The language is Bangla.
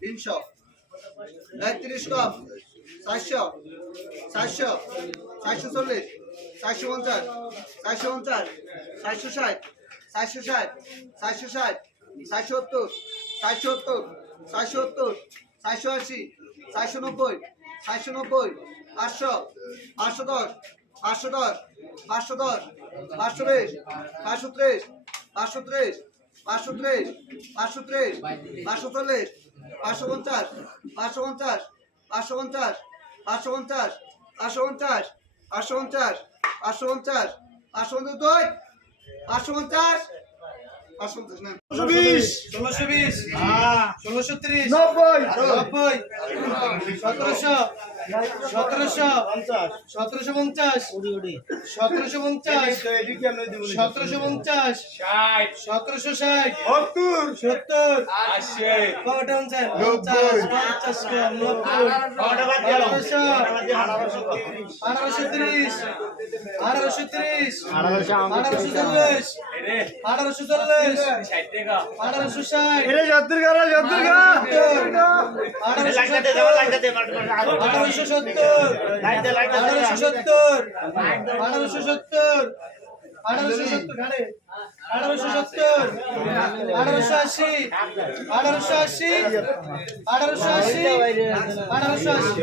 তিনশো একত্রিশ কম চারশো। চারশো। চারশো চল্লিশ। চারশো পঞ্চাশ। চারশো পঞ্চাশ। চারশো ষাট। চারশো ষাট। চারশো ষাট। চারশো সত্তর। চারশো সত্তর। চারশো সত্তর। চারশো আশি। চারশো নব্বই। চারশো নব্বই। পাঁচশো। পাঁচশো দশ। পাঁচশো দশ। পাঁচশো দশ। পাঁচশো বিশ। পাঁচশো ত্রিশ। পাঁচশো ত্রিশ। পাঁচশো ত্রিশ পাঁচশো ত্রিশ পাঁচশো চল্লিশ পাঁচশো পঞ্চাশ পাঁচশো পঞ্চাশ পাঁচশো পঞ্চাশ পাঁচশো পঞ্চাশ পাঁচশো পঞ্চাশ পাঁচশো পঞ্চাশ পাঁচশো পঞ্চাশ পাঁচশো পঞ্চাশ দুই পাঁচশো পঞ্চাশ পাঁচশো পঞ্চাশ না ষোলোশো বিশ। ষোলোশো বিশ। ষোলোশো তিরিশ। নব্বই। নব্বই। সতেরোশো। সতেরোশো সতেরোশো পঞ্চাশ সতেরোশো পঞ্চাশ সতেরোশো পঞ্চাশ সতেরোশো ষাট সত্তর। সত্তর। আঠারোশো তিরিশ আঠারোশো তিরিশ আঠারোশো চল্লিশ আঠারোশো চল্লিশ। আঠারোশো ষাট এটা সত্তর গাড়া সত্তর। গা। আঠারোশো সত্তর। আঠারোশো সত্তর। আঠারোশো সত্তর। আঠারোশো সত্তর। ঘাড়ে আঠারোশো সত্তর। আঠারোশো আশি। আঠারোশো আশি। আঠারোশো আশি। আঠারোশো আশি।